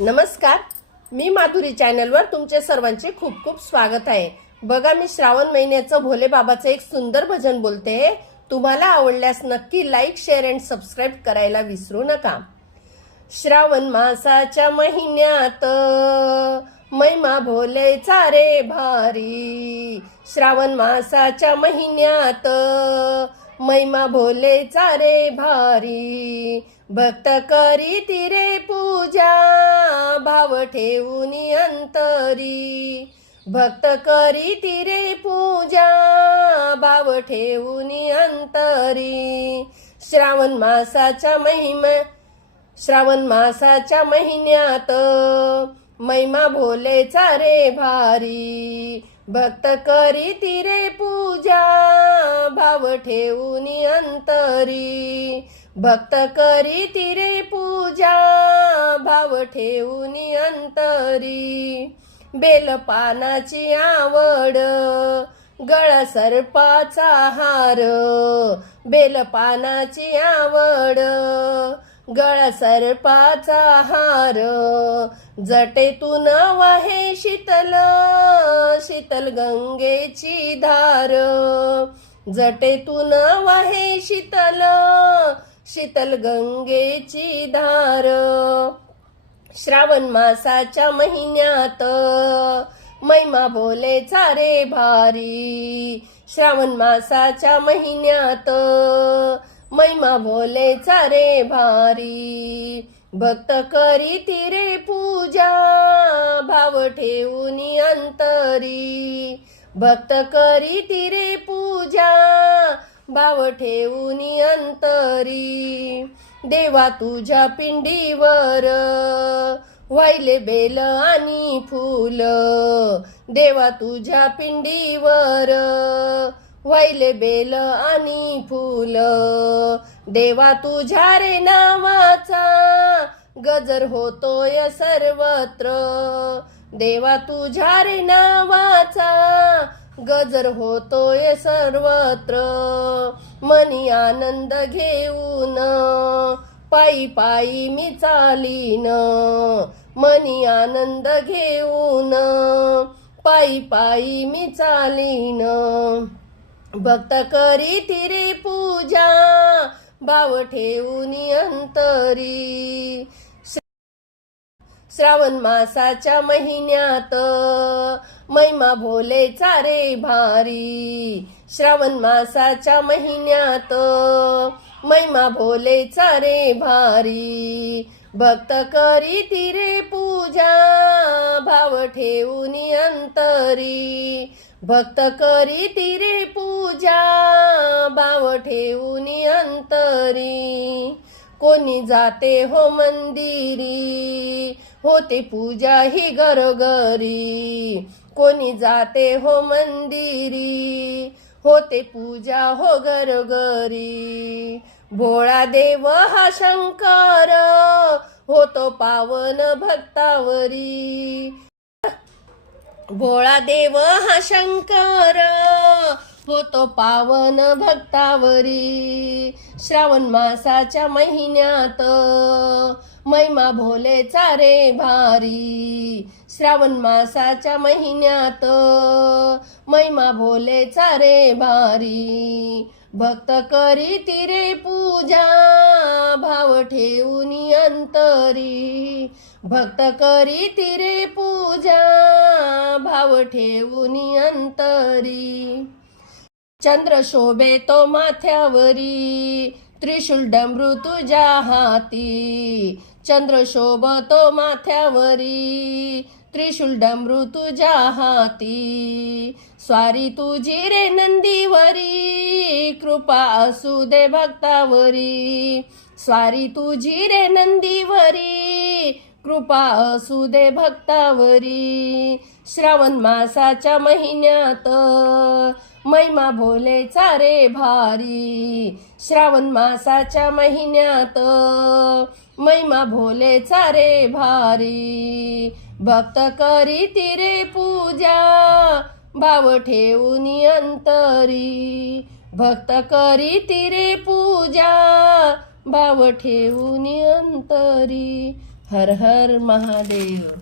नमस्कार. मी माधुरी चॅनलवर तुमचे सर्वांचे खूप खूप स्वागत आहे. बघा मी श्रावण महिन्याचं भोले बाबाचं एक सुंदर भजन बोलते. तुम्हाला आवडल्यास नक्की लाईक शेअर अँड सबस्क्राईब करायला विसरू नका. श्रावण मासाच्या महिन्यात महिमा भोलेचा रे भारी. श्रावण मासाच्या महिन्यात महिमा भोलेचा रे भारी. भक्त करी तिरे पूजा भाव ठेवून अंतरी. भक्त करी तिरे पूजा भाव ठेवून अंतरी. श्रावण मासाच्या महिमा श्रावण मासाच्या महिन्यात महिमा भोलेचा रे भारी. भक्त करी तिरे पूजा भाव ठेवून अंतरी. भक्त करी तिरे पूजा भाव ठेवून अंतरी. बेलपानाची आवड गळा सर्पाचा हार. बेलपानाची आवड गळा सर्पाचा हार. जटेतून वाहे शीतल शीतल गंगेची धार. जटेतून वाहे शीतल शीतल गंगेची धार. श्रावण मासाच्या महिन्यात महिमा बोले चारे भारी. श्रावण मासाच्या महिन्यात महिमा बोले चारे भारी. भक्त करी तिरे पूजा भाव ठेवून अंतरी. भक्त करी तिरे पूजा भाव ठेवून अंतरी. देवा तुझ्या पिंडीवर वाहिले बेल आणि फूल. देवा तुझ्या पिंडीवर वाहिले बेल आणि फूल. देवा तुझ्या रे नावाचा गजर होतोय सर्वत्र. देवा तुझ्या रे नावाचा गजर होतोय सर्वत्र. मनी आनंद घेऊन पायी पायी मी चालीन. मनी आनंद घेऊन पायी पायी मी चालीन. भक्त करी तिरे पूजा भाव ठेवून अंतरी. श्रावण मासाच्या महिन्यात. महिमा भोलेचा रे भारी. श्रावण मासाच्या महिन्यात. महिमा भोलेचा रे भारी. भक्त करी तिरे पूजा भाव ठेवून अंतरी. भक्त करी तिरे पूजा भाव ठेवून अंतरी. कोणी जाते हो मंदिरी? होते पूजा ही घरोघरी. कोणी जाते हो मंदिरी? होते पूजा हो घरोघरी. भोळा देव हा शंकर होतो पावन भक्तावरी. भोळा देव हा शंकर होतो पावन भक्तावरी. श्रावण मासाच्या महिन्यात महिमा भोलेचा रे भारी. श्रावण मासाच्या महिन्यात महिमा भोलेचा रे भारी. भक्त करी तिरे पूजा भाव ठेवून अंतरी. भक्त करी तिरे पूजा भाव ठेवून अंतरी. चंद्र शोभे तो माथ्यावरी त्रिशूल डमरू तुझ्या हाती. चंद्र शोभतो माथ्यावरी त्रिशूल डमरू तुझ्या हाती. स्वारी तुझी रे नंदीवरी कृपा असू दे भक्तावरी. स्वारी तुझी रे नंदीवरी कृपा असू दे भक्तावरी. श्रावण मासाच्या महिन्यात महिमा भोलेचा रे भारी. श्रावण मासाच्या महिन्यात महिमा भोलेचा रे भारी. भक्त करी तिरे पूजा भाव ठेवून अंतरी. भक्त करी तिरे पूजा भाव ठेवून अंतरी. हर हर महादेव.